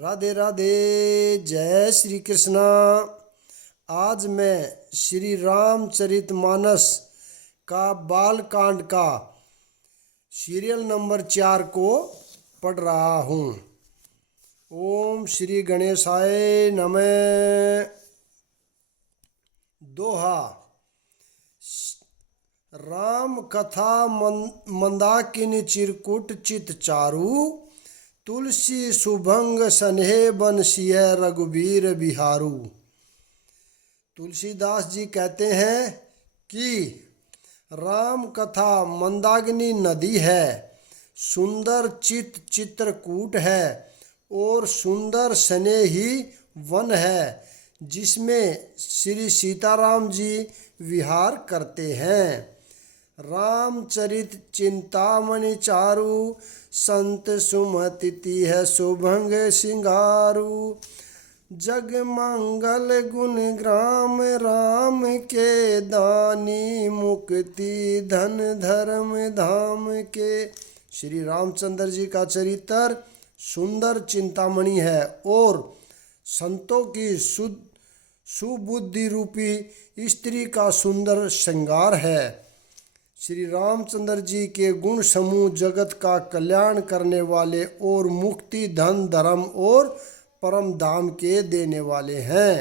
राधे राधे। जय श्री कृष्णा। आज मैं श्री रामचरितमानस का बालकांड का सीरियल नंबर 4 को पढ़ रहा हूँ। ओम श्री गणेशाय नमः। दोहा। राम कथा मंदाकिनी चिरकुट चित चारु, तुलसी सुभंग सनेह बंसिय रघुबीर बिहारू। तुलसीदास जी कहते हैं कि राम कथा मंदाकिनी नदी है, सुंदर चित्रकूट है और सुंदर स्नेही वन है जिसमें श्री सीताराम जी विहार करते हैं। रामचरित चिंतामणि चारु, संत सुमति है सुभंग सिंगारू। जग मंगल गुण ग्राम राम के, दानी मुक्ति धन धर्म धाम के। श्री रामचंद्र जी का चरित्र सुंदर चिंतामणि है और संतों की सुबुद्धि रूपी स्त्री का सुंदर श्रृंगार है। श्री रामचंद्र जी के गुण समूह जगत का कल्याण करने वाले और मुक्ति धन धर्म और परम धाम के देने वाले हैं।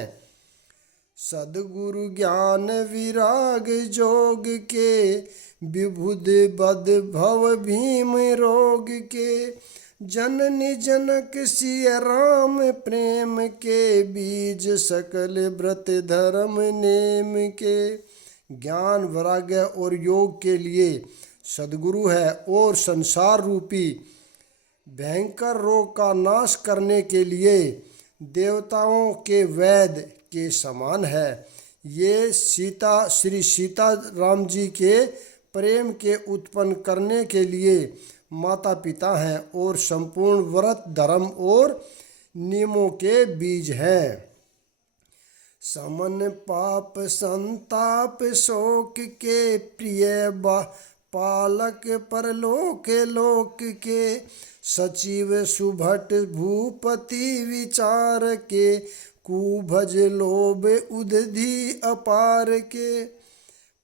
सद्गुरु ज्ञान विराग जोग के, विबुध बद भव भीम रोग के। जननी जनक सिय राम प्रेम के, बीज सकल व्रत धर्म नेम के। ज्ञान वैराग्य और योग के लिए सद्गुरु है और संसार रूपी भयंकर रोग का नाश करने के लिए देवताओं के वैद्य के समान है। ये श्री सीता राम जी के प्रेम के उत्पन्न करने के लिए माता पिता हैं और संपूर्ण व्रत धर्म और नियमों के बीज हैं। समन पाप संताप शोक के, प्रिय पालक परलोक लोक के। सचिव सुभट भूपति विचार के, कुभज लोभ उदधि अपार के।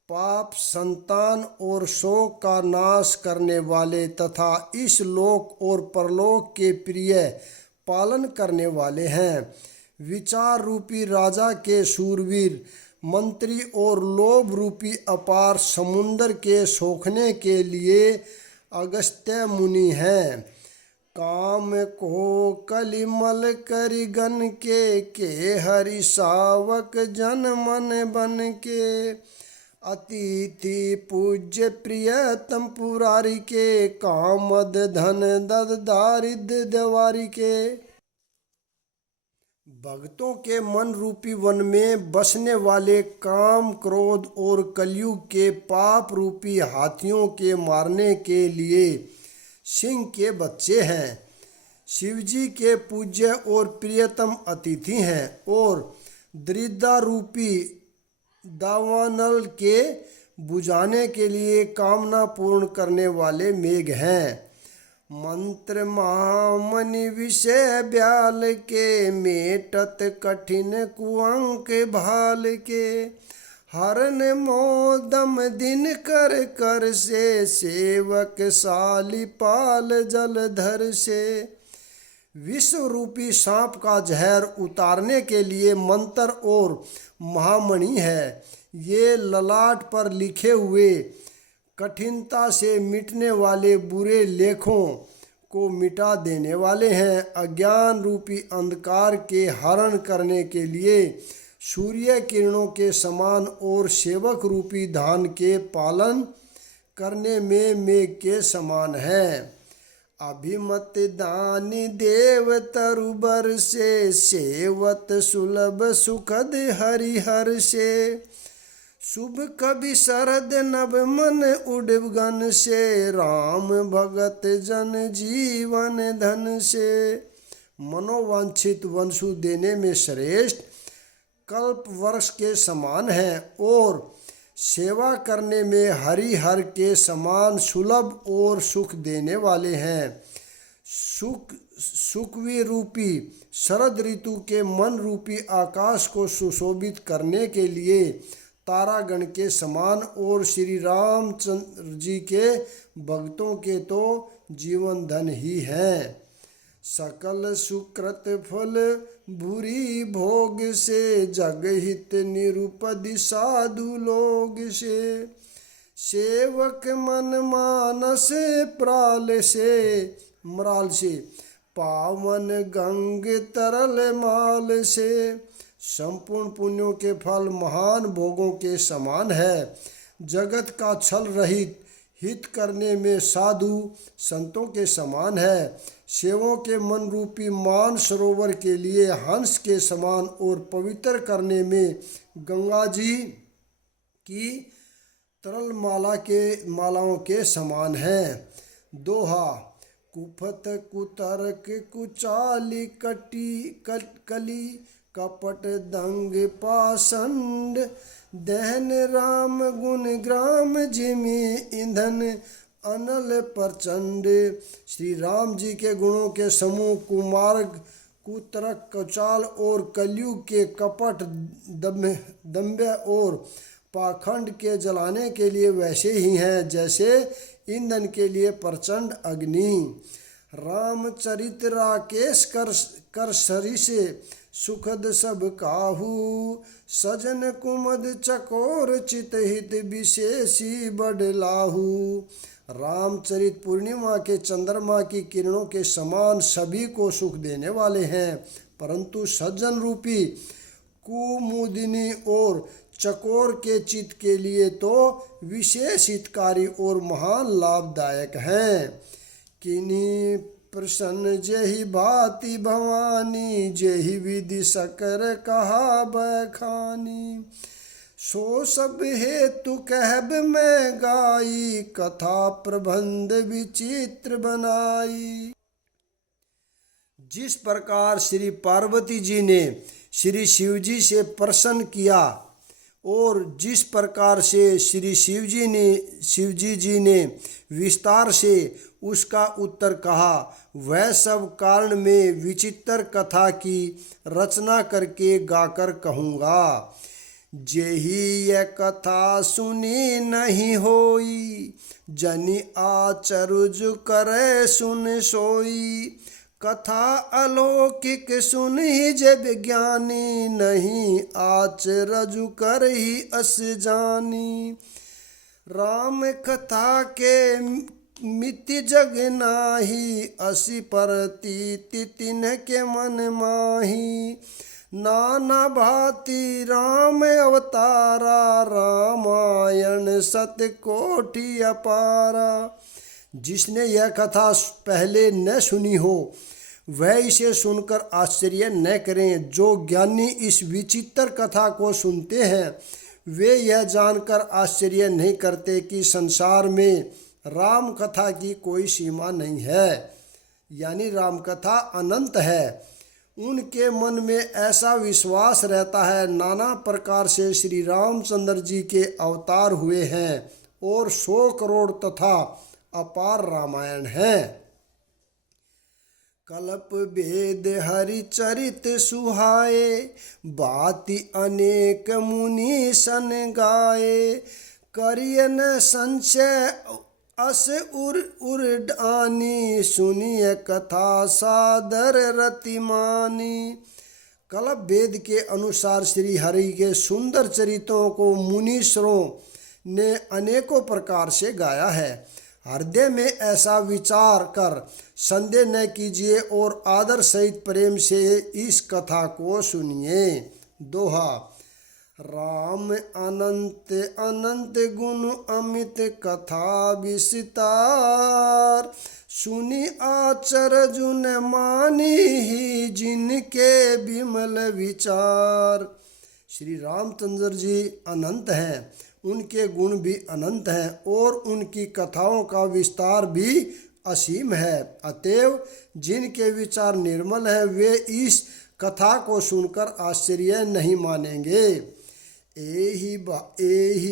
पाप संतान और शोक का नाश करने वाले तथा इस लोक और परलोक के प्रिय पालन करने वाले हैं। विचार रूपी राजा के शूरवीर मंत्री और लोभ रूपी अपार समुंदर के सोखने के लिए अगस्त्य मुनि हैं। काम को कलिमल करिगन के हरि सावक जन मन बन के। अतिथि पूज्य प्रियतम पुरारी के, कामद धन दद दारिद्र देवारी के। भक्तों के मन रूपी वन में बसने वाले काम क्रोध और कलयुग के पाप रूपी हाथियों के मारने के लिए सिंह के बच्चे हैं। शिवजी के पूज्य और प्रियतम अतिथि हैं और दरिद्र रूपी दावानल के बुझाने के लिए कामना पूर्ण करने वाले मेघ हैं। मंत्र महामणि विषय ब्याल के, मेटत कठिन कुअंक भाल के। हरन मोदम दिन कर कर से, सेवक साली पाल जलधर से। विश्व रूपी सांप का जहर उतारने के लिए मंत्र और महामणि है। ये ललाट पर लिखे हुए कठिनता से मिटने वाले बुरे लेखों को मिटा देने वाले हैं। अज्ञान रूपी अंधकार के हरण करने के लिए सूर्य किरणों के समान और सेवक रूपी धान के पालन करने में मेघ के समान है। अभिमत दानी देव तरुबर से, सेवत सुलभ सुखद हरिहर से। शुभ कवि शरद नभ मन उड़गन से, राम भगत जन जीवन धन से। मनोवांछित वंशु देने में श्रेष्ठ, कल्प वृक्ष के समान है और सेवा करने में हरिहर के समान सुलभ और सुख देने वाले हैं। सुकवी रूपी शरद ऋतु के मन रूपी आकाश को सुशोभित करने के लिए तारागण के समान और श्री रामचंद्र जी के भक्तों के तो जीवन धन ही है। सकल सुकृत फल भूरी भोग से, जगहित निरुपदि साधु लोग से। सेवक मन मानस प्राल से, मराल से, पावन गंग तरल माल से। संपूर्ण पुण्यों के फल महान भोगों के समान है। जगत का छल रहित हित करने में साधु संतों के समान है। सेवों के मन रूपी मान सरोवर के लिए हंस के समान और पवित्र करने में गंगा जी की तरल मालाओं के समान है। दोहा। कुफत कुतर्क कुचाली कली, कपट दंग पाषंड। दहन राम गुण ग्राम जिमि, ईंधन अनल प्रचंड। श्री राम जी के गुणों के समूह कुमार्ग, कुतर्क, कुचाल और कलयुग के कपट, दंभ और पाखंड के जलाने के लिए वैसे ही हैं जैसे ईंधन के लिए प्रचंड अग्नि। रामचरित राकेश कर सरिसे, सुखद सब काहू। सजन कुमद चकोर चितहित, विशेषी बडलाहू। रामचरित पूर्णिमा के चंद्रमा की किरणों के समान सभी को सुख देने वाले हैं, परंतु सज्जन रूपी कुमुदिनी और चकोर के चित्त के लिए तो विशेष हितकारी और महान लाभदायक हैं। किन्हीं प्रसन्न जेहि भांति भवानी, जेहि विधि सकर कहा बखानी। सो सब हेतु कहब मैं गाई, कथा प्रबंध विचित्र बनाई। जिस प्रकार श्री पार्वती जी ने श्री शिवजी से प्रसन्न किया और जिस प्रकार से श्री शिवजी जी ने विस्तार से उसका उत्तर कहा, वह सब कारण में विचित्र कथा की रचना करके गाकर कहूँगा। जेहि यह कथा सुनी नहीं होई, जनि आचरुज करे सुन सोई। कथा अलौकिक सुन ही जब ज्ञानी, नहीं आचरजु कर ही अस जानी। राम कथा के मिति जग नाही, असी परतीति तिन्ह के मन माही। नाना भांति राम अवतारा, रामायण सत कोटि अपारा। जिसने यह कथा पहले न सुनी हो वह इसे सुनकर आश्चर्य न करें। जो ज्ञानी इस विचित्र कथा को सुनते हैं वे यह जानकर आश्चर्य नहीं करते कि संसार में राम कथा की कोई सीमा नहीं है, यानी राम कथा अनंत है। उनके मन में ऐसा विश्वास रहता है नाना प्रकार से श्री रामचंद्र जी के अवतार हुए हैं और 100 करोड़ तथा अपार रामायण है। कल्प भेद हरि चरित सुहाए, बाति अनेक मुनि सन गाए। करियन संशय अस उर्डानी, सुनिय कथा सादर रतिमानी। कल्प वेद के अनुसार श्री हरि के सुंदर चरित्रों को मुनीश्वरों ने अनेकों प्रकार से गाया है। हृदय में ऐसा विचार कर संदेह न कीजिए और आदर सहित प्रेम से इस कथा को सुनिए। दोहा। राम अनंत अनंत गुण अमित, कथा विस्तार। सुनी आचरजु न मानी ही, जिनके विमल विचार। श्री रामचंद्र जी अनंत हैं, उनके गुण भी अनंत हैं और उनकी कथाओं का विस्तार भी असीम है। अतएव जिनके विचार निर्मल हैं वे इस कथा को सुनकर आश्चर्य नहीं मानेंगे। एहि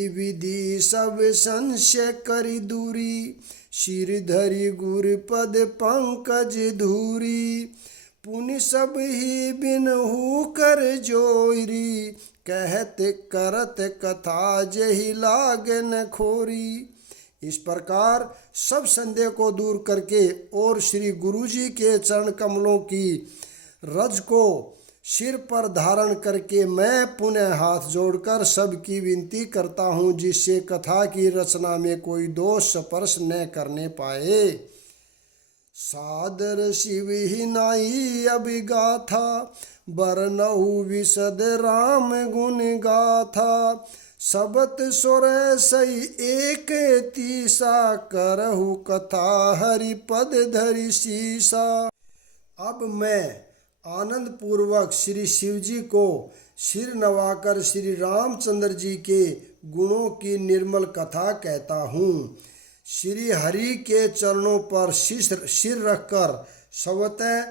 विधि सब संशय करि दूरी, सिर धरि गुर पद पंकज धूरी, पुनि सब ही बिनहु कर जोरी, कहत करत कथा जेहि लागे न खोरी। इस प्रकार सब संदेह को दूर करके और श्री गुरु जी के चरण कमलों की रज को सिर पर धारण करके मैं पुनः हाथ जोड़कर सबकी विनती करता हूँ, जिससे कथा की रचना में कोई दोष स्पर्श न करने पाए। सादर शिव ही नाई अभिगाथा, बरनहु विशद राम गुण गाथा, सबत सुर सई एक तीसा, करहु कथा हरि पद धरि सीसा। अब मैं आनंद पूर्वक श्री शिव जी को सिर नवाकर श्री रामचंद्र जी के गुणों की निर्मल कथा कहता हूँ। श्री हरि के चरणों पर सिर रखकर स्वतः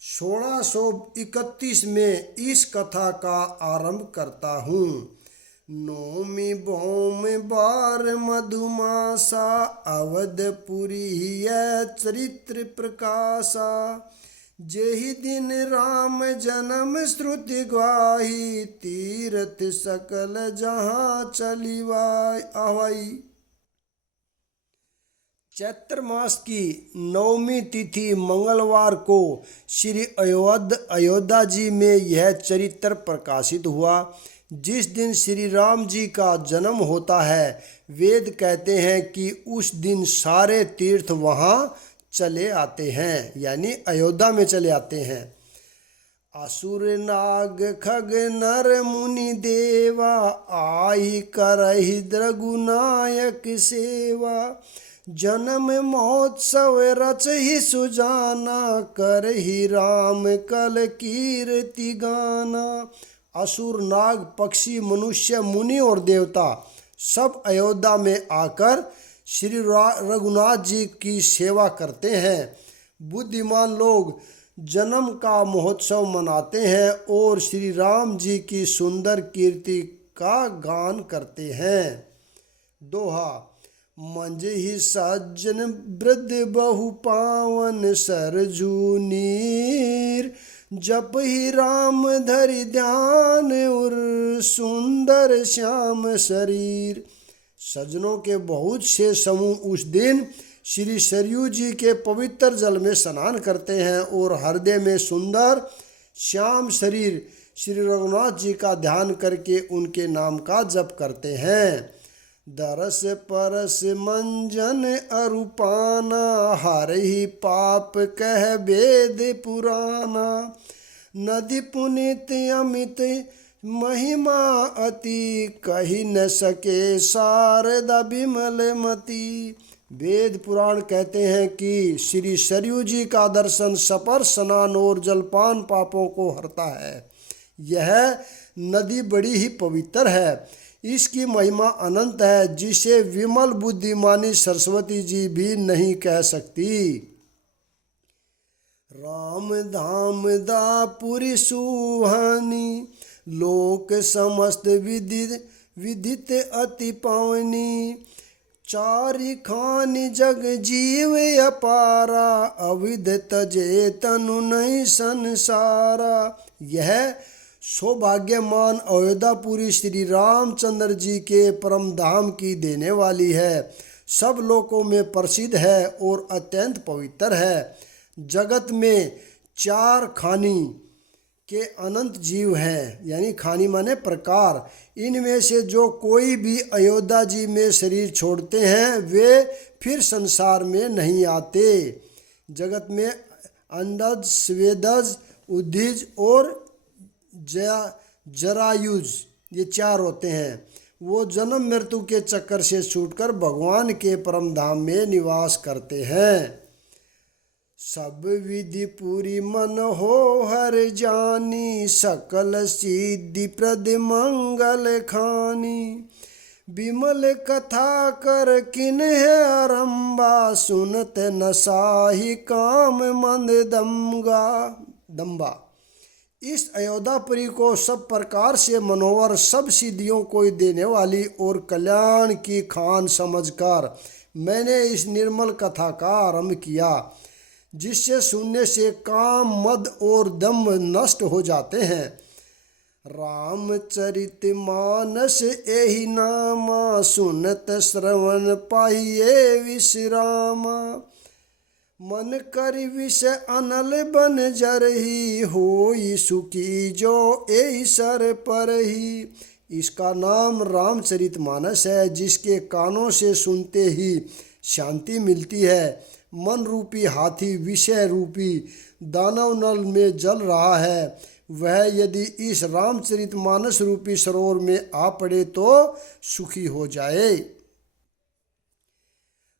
1631 में इस कथा का आरंभ करता हूँ। नौमी भौम बार मधुमासा, अवधपुरी चरित्र प्रकाशा, जेहि दिन राम जन्म श्रुति ग्वाही, तीर्थ सकल जहाँ चलिवाई आवाई। चैत्र मास की 9वीं तिथि मंगलवार को श्री अयोध्या जी में यह चरित्र प्रकाशित हुआ। जिस दिन श्री राम जी का जन्म होता है, वेद कहते हैं कि उस दिन सारे तीर्थ वहाँ चले आते हैं, यानी अयोध्या में चले आते हैं। असुर नाग खग नर मुनि देवा, आई करहि रघुनायक सेवा, जन्म महोत्सव रचहि सुजाना, करहि राम कल कीर्ति गाना। असुर नाग पक्षी मनुष्य मुनि और देवता सब अयोध्या में आकर श्री रघुनाथ जी की सेवा करते हैं। बुद्धिमान लोग जन्म का महोत्सव मनाते हैं और श्री राम जी की सुंदर कीर्ति का गान करते हैं। दोहा। मंजहि सज्जन वृद्ध बहु पावन, सरजू नीर, जपहि राम धरि ध्यान, उर सुंदर श्याम शरीर। सज्जनों के बहुत से समूह उस दिन श्री सरयू जी के पवित्र जल में स्नान करते हैं और हृदय में सुंदर श्याम शरीर श्री रघुनाथ जी का ध्यान करके उनके नाम का जप करते हैं। दरस परस मंजन अरूपाना, हरहि पाप कह वेद पुराना, नदि पुनित अमित महिमा अति, कही न सके शारदा विमल मति। वेद पुराण कहते हैं कि श्री सरयू जी का दर्शन सपर स्नान और जलपान पापों को हरता है। यह नदी बड़ी ही पवित्र है, इसकी महिमा अनंत है, जिसे विमल बुद्धिमानी सरस्वती जी भी नहीं कह सकती। राम धाम दापुरी सुहानी, लोक समस्त विदित अति पावनी, चारि खानि जग जीव अपारा, अविध तजे तनु नहीं संसारा। यह सौभाग्यमान अयोध्यापुरी श्री रामचंद्र जी के परम धाम की देने वाली है, सब लोकों में प्रसिद्ध है और अत्यंत पवित्र है। जगत में 4 खानी के अनंत जीव हैं, यानी खानी माने प्रकार। इनमें से जो कोई भी अयोध्या जी में शरीर छोड़ते हैं वे फिर संसार में नहीं आते। जगत में अंडज, स्वेदज, उद्भिज और जरायुज, ये 4 होते हैं। वो जन्म मृत्यु के चक्कर से छूटकर भगवान के परम धाम में निवास करते हैं। सब विधि पूरी मन हो हर जानी, सकल सिद्धि प्रद मंगल खानी, विमल कथा कर किन है आरंभा, सुनत न साही काम मंद दम्बा। इस अयोध्यापुरी को सब प्रकार से मनोहर, सब सिद्धियों को देने वाली और कल्याण की खान समझकर मैंने इस निर्मल कथा का आरंभ किया, जिससे सुनने से काम, मद और दम्भ नष्ट हो जाते हैं। रामचरित मानस एहि नामा, सुनत श्रवण पाहिए विश्रामा। मन करि विषय अनल बन जरहि, होई सुखी जो एहि सर परहि। इसका नाम रामचरितमानस है, जिसके कानों से सुनते ही शांति मिलती है। मन रूपी हाथी विषय रूपी दानव नल में जल रहा है, वह यदि इस रामचरितमानस रूपी सरोवर में आ पड़े तो सुखी हो जाए।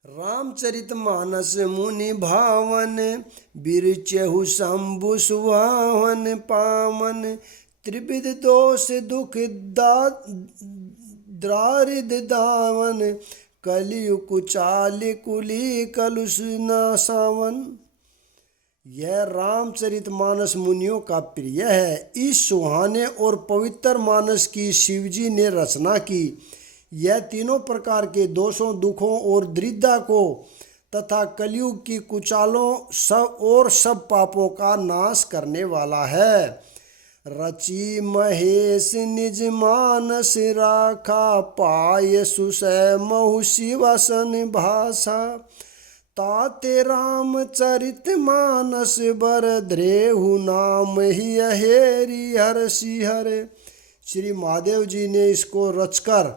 रामचरितमानस मुनि भावन, बिरचहु शंभु सुहावन पावन। त्रिविध दोष दुख द्रारिद दावन, कलियुग कुचाल कुली कलुष नासावन। यह रामचरितमानस मुनियों का प्रिय है। इस सुहाने और पवित्र मानस की शिवजी ने रचना की। यह तीनों प्रकार के दोषों, दुखों और द्रिधा को तथा कलयुग की कुचालों सब पापों का नाश करने वाला है। रचि महेश निज मानस राखा, पाय सुसय महु शिवासन भाषा। ताते रामचरित मानस बर, द्रेहु नाम ही हेरी हरषि हरे। श्री महादेव जी ने इसको रचकर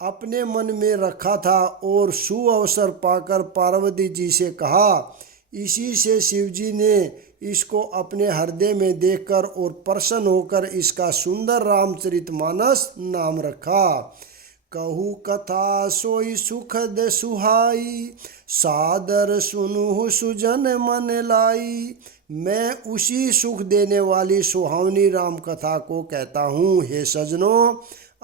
अपने मन में रखा था और सुअवसर पाकर पार्वती जी से कहा। इसी से शिवजी ने इसको अपने हृदय में देखकर और प्रसन्न होकर इसका सुंदर रामचरितमानस नाम रखा। कहू कथा सोई सुखद सुहाई, सादर सुनु सुजन मन लाई। मैं उसी सुख देने वाली सुहावनी राम कथा को कहता हूँ। हे सजनों,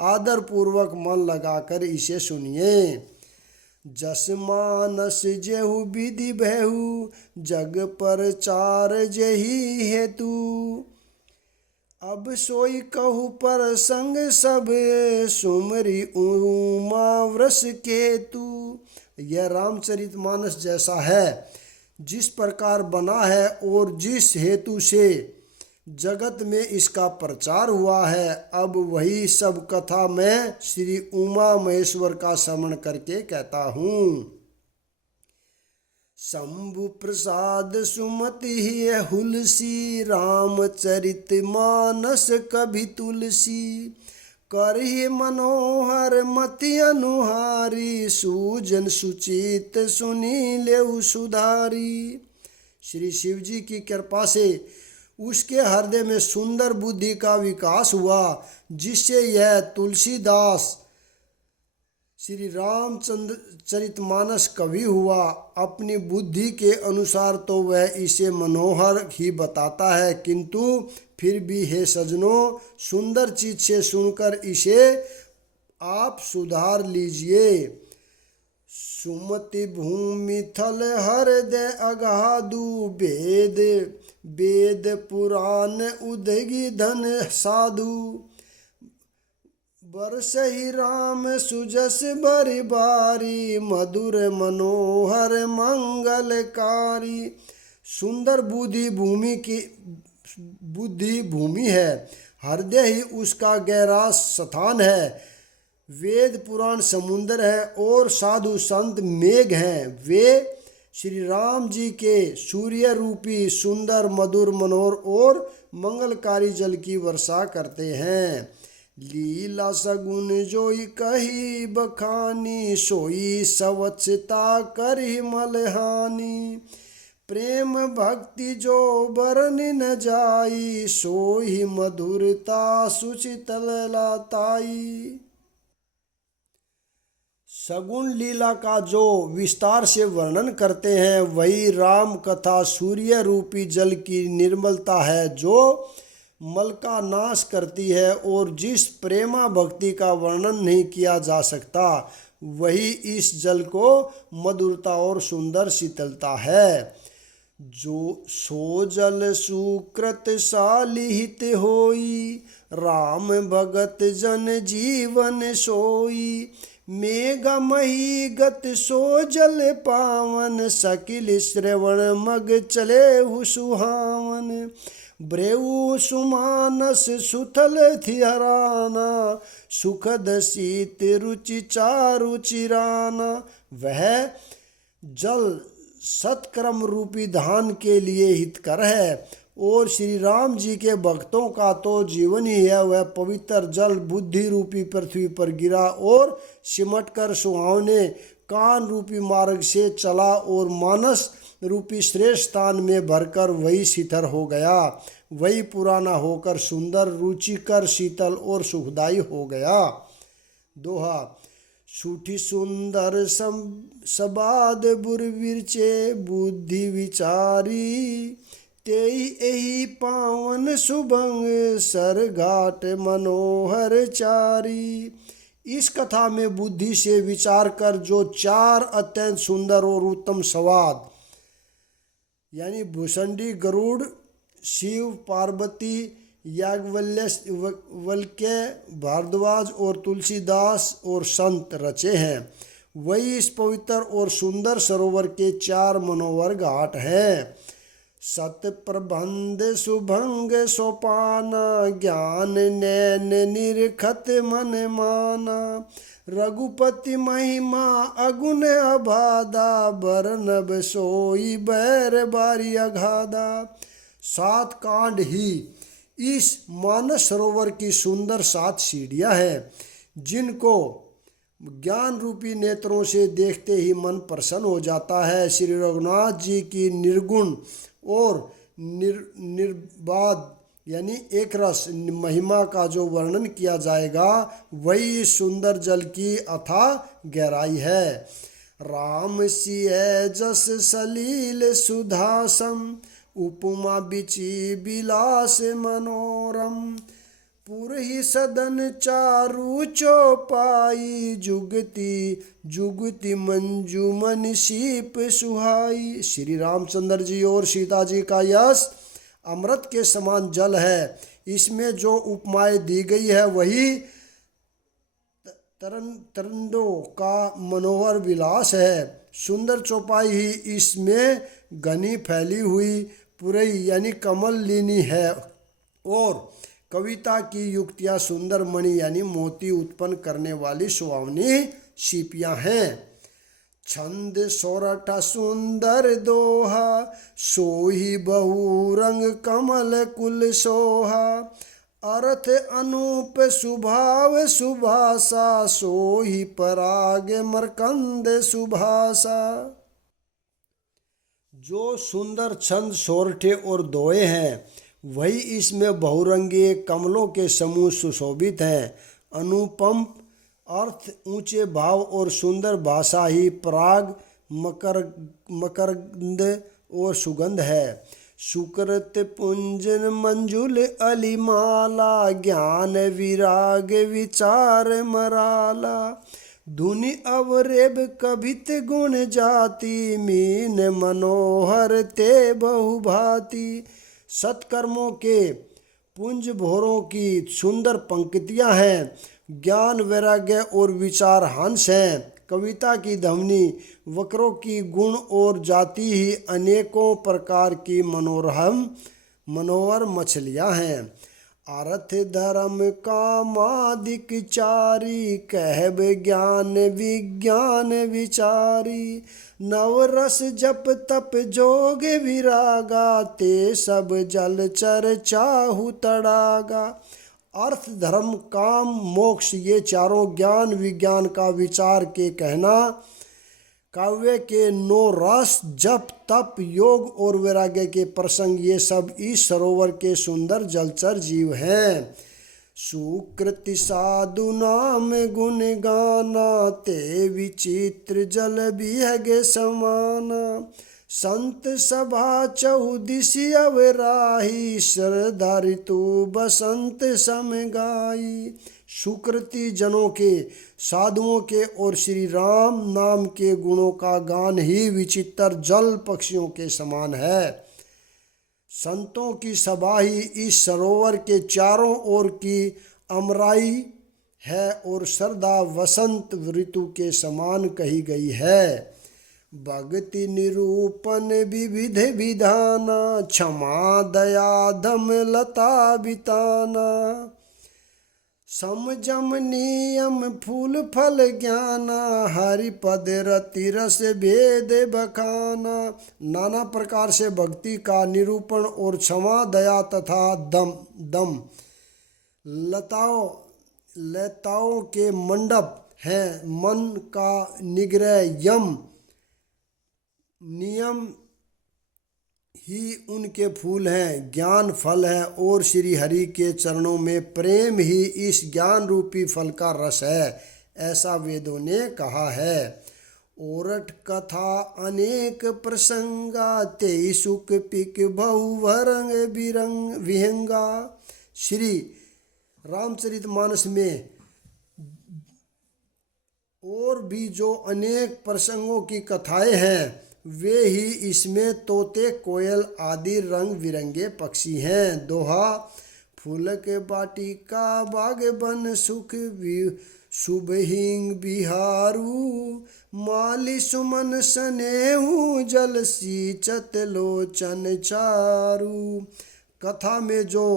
आदर पूर्वक मन लगाकर इसे सुनिए। जस मानस जेहु विधि भयहु, जग पर चार जही हेतु। अब सोई कहु पर संग सब, सुमरी उमा वृष केतु। यह रामचरितमानस जैसा है, जिस प्रकार बना है और जिस हेतु से जगत में इसका प्रचार हुआ है, अब वही सब कथा मैं श्री उमा महेश्वर का स्मरण करके कहता हूँ। शंभु प्रसाद सुमति है हुलसी, रामचरित मानस कभी तुलसी। करहि मनोहर मति अनुहारी, सूजन सुचित सुनी लेउ सुधारी। श्री शिव जी की कृपा से उसके हृदय में सुंदर बुद्धि का विकास हुआ, जिससे यह तुलसीदास श्री रामचरितमानस कवि हुआ। अपनी बुद्धि के अनुसार तो वह इसे मनोहर ही बताता है, किंतु फिर भी हे सजनों, सुंदर चीज से सुनकर इसे आप सुधार लीजिए। सुमति भूमि थल हृदय अगाधु, वेद वेद पुराण उदगी धन साधु। बरसहि राम सुजस बरि बारी, मधुर मनोहर मंगलकारी। सुंदर बुद्धि भूमि है, हृदय ही उसका गहरा स्थान है। वेद पुराण समुद्र है और साधु संत मेघ हैं। वे श्री राम जी के सूर्य रूपी सुंदर मधुर मनोहर और मंगलकारी जल की वर्षा करते हैं। लीला सगुन जोई कही बखानी, सोई सवच्छता करहि मलहानी। प्रेम भक्ति जो बरन न जाई, सोई मधुरता सुचितल लाताई। सगुण लीला का जो विस्तार से वर्णन करते हैं, वही राम कथा सूर्य रूपी जल की निर्मलता है, जो मल का नाश करती है। और जिस प्रेमा भक्ति का वर्णन नहीं किया जा सकता, वही इस जल को मधुरता और सुंदर शीतलता है। जो सो जल सुकृत सालिहित होई, राम भगत जन जीवन सोई। मेघमही गत सो जल पावन, सकिल श्रवण मग चले सुहावन। ब्रेऊ सुमानस सुथल थी हराना, सुखद शीत रुचि चारु चिराना। वह जल सत्कर्म रूपी धान के लिए हितकर है, और श्री राम जी के भक्तों का तो जीवन ही है। वह पवित्र जल बुद्धि रूपी पृथ्वी पर गिरा और सिमटकर सुहावने कान रूपी मार्ग से चला, और मानस रूपी श्रेष्ठ स्थान में भरकर वही शीतल हो गया। वही पुराना होकर सुंदर, रुचिकर, शीतल और सुखदायी हो गया। दोहा। सूठी सुंदर सबाद बुरविरचे, बुद्धि विचारी, तेई एही पावन सुभंग, सर घाट मनोहर चारी। इस कथा में बुद्धि से विचार कर जो चार अत्यंत सुंदर और उत्तम स्वाद यानी भूषंडी, गरुड़, शिव, पार्वती, याज्ञवल्क्य, भारद्वाज और तुलसीदास और संत रचे हैं, वही इस पवित्र और सुंदर सरोवर के चार मनोहर घाट हैं। सत प्रबंध सुभंग सोपाना, ज्ञान नैन निरखत मन माना। रघुपति महिमा अगुण अबाधा, बरनब सोई बैर बारी अगाधा। 7 कांड ही इस मानस सरोवर की सुंदर 7 सीढ़ियाँ हैं, जिनको ज्ञान रूपी नेत्रों से देखते ही मन प्रसन्न हो जाता है। श्री रघुनाथ जी की निर्गुण और निर्बाध यानी एक रस महिमा का जो वर्णन किया जाएगा, वही सुंदर जल की अथाह गहराई है। राम सिय जस सलील सुधासम, उपमा बिची बिलास मनोरम। पुरहि सदन चारु चौपाई, जुगति जुगति मंजुमन शीप सुहाई। श्री रामचंद्र जी और सीता जी का यश अमृत के समान जल है। इसमें जो उपमाएं दी गई है वही तरंदों का मनोहर विलास है। सुंदर चौपाई ही इसमें घनी फैली हुई पुरई यानी कमल लीनी है, और कविता की युक्तियाँ सुंदर मणि यानी मोती उत्पन्न करने वाली सुहावनी सीपियाँ हैं। छंद सोरठा सुंदर दोहा, सोही बहु रंग कमल कुल सोहा। अर्थ अनूप सुभाव सुभाषा, सोही पराग मरकंद सुभाषा। जो सुंदर छंद सोरठे और दोहे हैं, वही इसमें बहुरंगी कमलों के समूह सुशोभित हैं। अनुपम अर्थ, ऊंचे भाव और सुंदर भाषा ही पराग, मकरंद और सुगंध है। सुकृत पुंजन मंजुल अलिमाला, ज्ञान विराग विचार मराला। धुनि अवरेब कभित गुण जाति, मीन मनोहर ते बहुभाति। सत्कर्मों के पुंज भोरों की सुंदर पंक्तियां हैं। ज्ञान, वैराग्य और विचार हंस हैं। कविता की ध्वनि, वक्रों की गुण और जाति ही अनेकों प्रकार की मनोहर मछलियां हैं। अर्थ धर्म कामादिक चारी, कहब ज्ञान विज्ञान विचारी। नवरस जप तप जोग विरागा, ते सब जल चर चाहु तड़ागा। अर्थ धर्म काम मोक्ष ये चारों ज्ञान विज्ञान का विचार के कहना, काव्य के 9 रस जप तप योग और वैराग्य के प्रसंग, ये सब इस सरोवर के सुंदर जलचर जीव हैं। सुकृति साधु नाम गुण गाना, ते विचित्र जल बिहग समाना। संत सभा चहुदिशि अवराही, श्रद्धा ऋतु बसंत सम गाई। सुकृति जनों के, साधुओं के और श्री राम नाम के गुणों का गान ही विचित्र जल पक्षियों के समान है। संतों की सभा ही इस सरोवर के चारों ओर की अमराई है और श्रद्धा वसंत ऋतु के समान कही गई है। भक्ति निरूपण विविध विधाना, क्षमा दया धम लता बिताना। समजम नियम फूल फल ज्ञाना, हरिपद रति रस भेद बखाना। नाना प्रकार से भक्ति का निरूपण और क्षमा दया तथा दम लताओं के मंडप हैं। मन का निग्रह यम नियम ही उनके फूल हैं, ज्ञान फल है और श्री हरि के चरणों में प्रेम ही इस ज्ञान रूपी फल का रस है, ऐसा वेदों ने कहा है। ओरठ कथा अनेक प्रसंगा, तेई सुख पिक बहु भरंग बिरंग विहंगा। श्री रामचरितमानस में और भी जो अनेक प्रसंगों की कथाएं हैं, वे ही इसमें तोते कोयल आदि रंग बिरंगे पक्षी हैं। दोहा, फूलक बाटिका बाग बन सुख शुभ हिंग बिहारू, माली सुमन सनेहू जल सींचत लोचन चारू। कथा में जो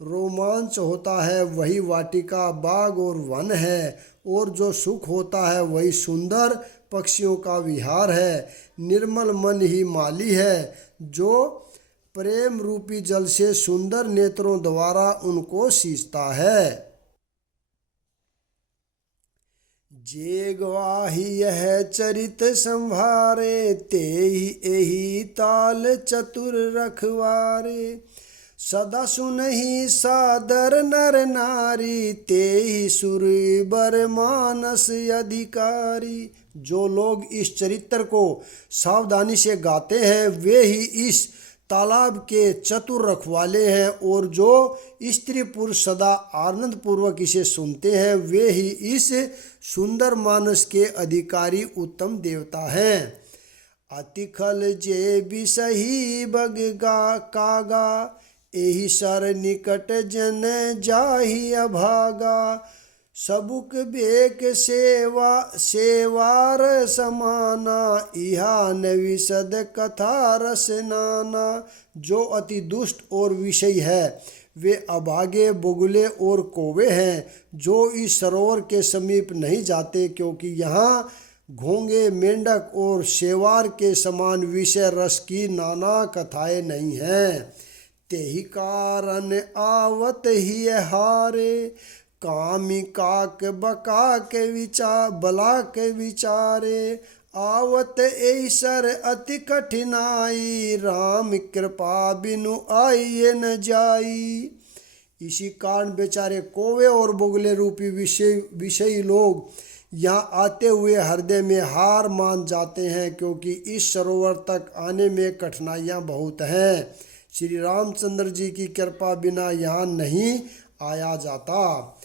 रोमांच होता है वही वाटिका बाग और वन है, और जो सुख होता है वही सुंदर पक्षियों का विहार है। निर्मल मन ही माली है, जो प्रेम रूपी जल से सुंदर नेत्रों द्वारा उनको सींचता है। जे गवाही यह चरित संभारे, तेहि एहि ताल चतुर रखवारे। सदा सुनहि सादर नर नारी, तेहि सुर बर मानस अधिकारी। जो लोग इस चरित्र को सावधानी से गाते हैं वे ही इस तालाब के चतुर रखवाले हैं, और जो स्त्री पुरुष सदा आनंद पूर्वक इसे सुनते हैं वे ही इस सुंदर मानस के अधिकारी उत्तम देवता हैं। अतिखल जे बिसही बगगा कागा, एहि सर निकट जन जाहि अभागा। सबुक बेक सेवार समाना, इहा न विशद कथा रस नाना। जो अति दुष्ट और विषयी है वे अभागे बुगले और कौवे हैं, जो इस सरोवर के समीप नहीं जाते, क्योंकि यहाँ घोंगे मेंढक और शेवार के समान विषय रस की नाना कथाएं नहीं हैं। तेहि कारण आवत ही हारे, कामी काक बका के बला के विचारे। आवत ऐसर अति कठिनाई, राम कृपा बिनु आइए न जाई। इसी कारण बेचारे कौवे और बुगले रूपी विषयी लोग यहाँ आते हुए हृदय में हार मान जाते हैं, क्योंकि इस सरोवर तक आने में कठिनाइयाँ बहुत हैं। श्री रामचंद्र जी की कृपा बिना यहाँ नहीं आया जाता।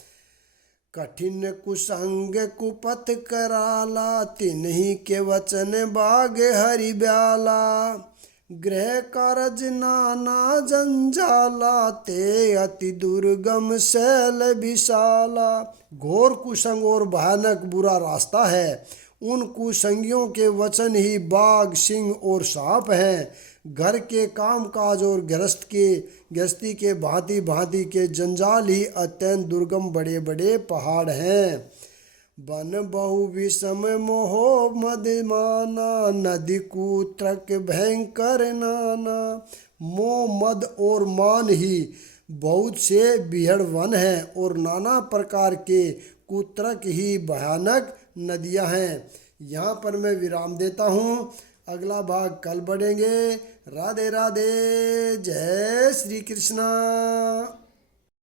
कठिन कुसंग कुपथ कराला, तिन्ही के वचन बाग हरि ब्याला। गृह कारज नाना जंजाला, ते अति दुर्गम शैल विशाला। घोर कुसंग और भयानक बुरा रास्ता है। उन कुसंगियों के वचन ही बाघ, सिंह और सांप हैं। घर के कामकाज और गृहस्थी के भांति भांति के जंजाल ही अत्यंत दुर्गम बड़े बड़े पहाड़ हैं। बन बहु विषम मोह मदमाना, नदी कुत्रक भयंकर नाना। मोह मद और मान ही बहुत से बिहड़ वन हैं, और नाना प्रकार के कुत्रक ही भयानक नदियां हैं। यहाँ पर मैं विराम देता हूँ, अगला भाग कल बढ़ेंगे। राधे राधे, जय श्री कृष्णा।